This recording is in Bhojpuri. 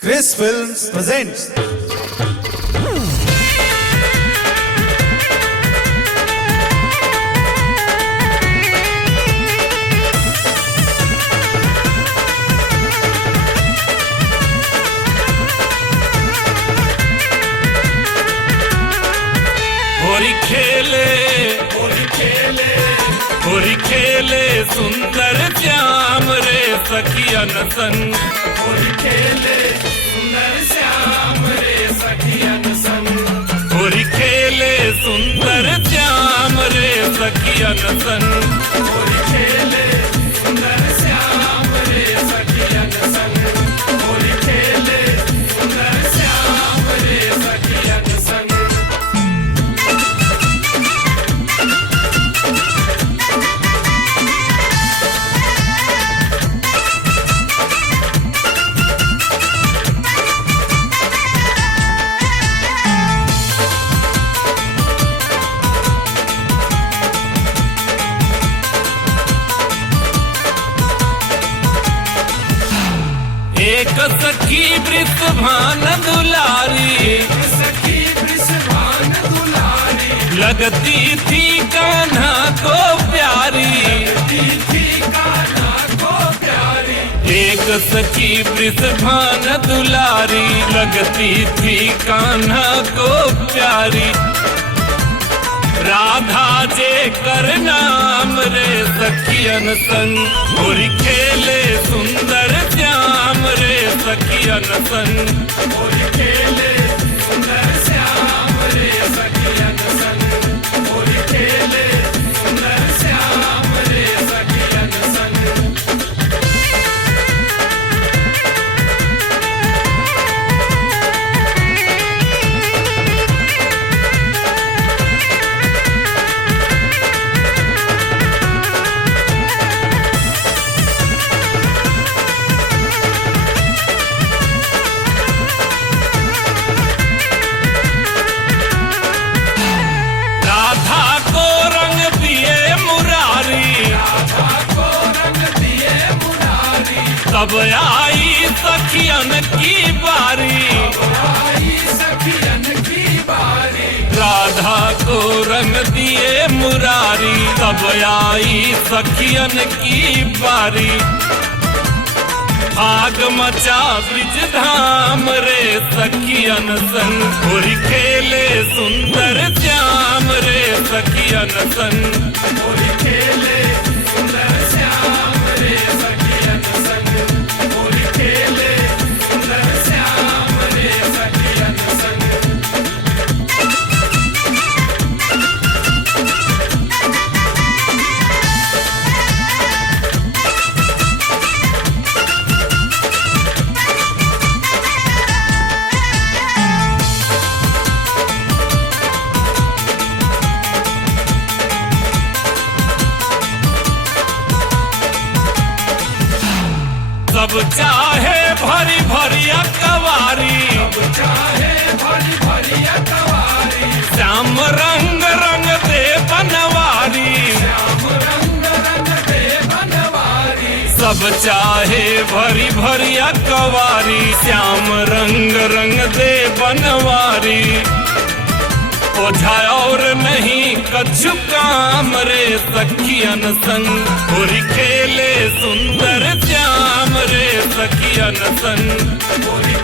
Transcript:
Chris Films presents होरी खेले सुंदर श्याम रे सखियन संग। होरी खेले सुंदर श्याम रे सखियन संग। होरी खेले सुंदर श्याम रे सखियन संग। होरी खेले सुंदर श्याम रे सखियन संग। होरी खेले सुंदर श्याम रे सखियन संग। एक सखी वृषभान दुलारी, सखी वृषभान दुलारी, लगती थी कान्हा को प्यारी, लगती थी कान्हा को प्यारी। एक सखी वृषभान दुलारी, लगती थी कान्हा को प्यारी। राधा जे कर नाम रे सखियन संग। होरी खेले सुंदर श्याम रे सखियन संग। होरी खेले सुंदर श्याम रे सखियन संग। होरी खेले सुंदर श्याम रे सखियन संग। तब आई सखियन की बारी, आई सखियन की बारी। राधा को रंग दिए मुरारी, तब आई सखियन की बारी। आग मचा ब्रिज धाम रे सखियन संग। होरी खेले सुंदर श्याम रे सखियन संग। होरी खेले सुंदर श्याम रे सखियन संग। होरी खेले सुंदर श्याम रे सखियन संग। सब चाहे भरी भरी अकवारी, सब चाहे भरी भरी अकवारी। श्याम रंग रंग दे बनवारी, श्याम रंग रंग दे बनवारी। सब चाहे भरी भरी अकवारी, श्याम रंग रंग दे बनवारी। ओझा और नहीं कछु काम रे सखियन संग। होरी खेले सुंदर श्याम रे सखियन संग। होरी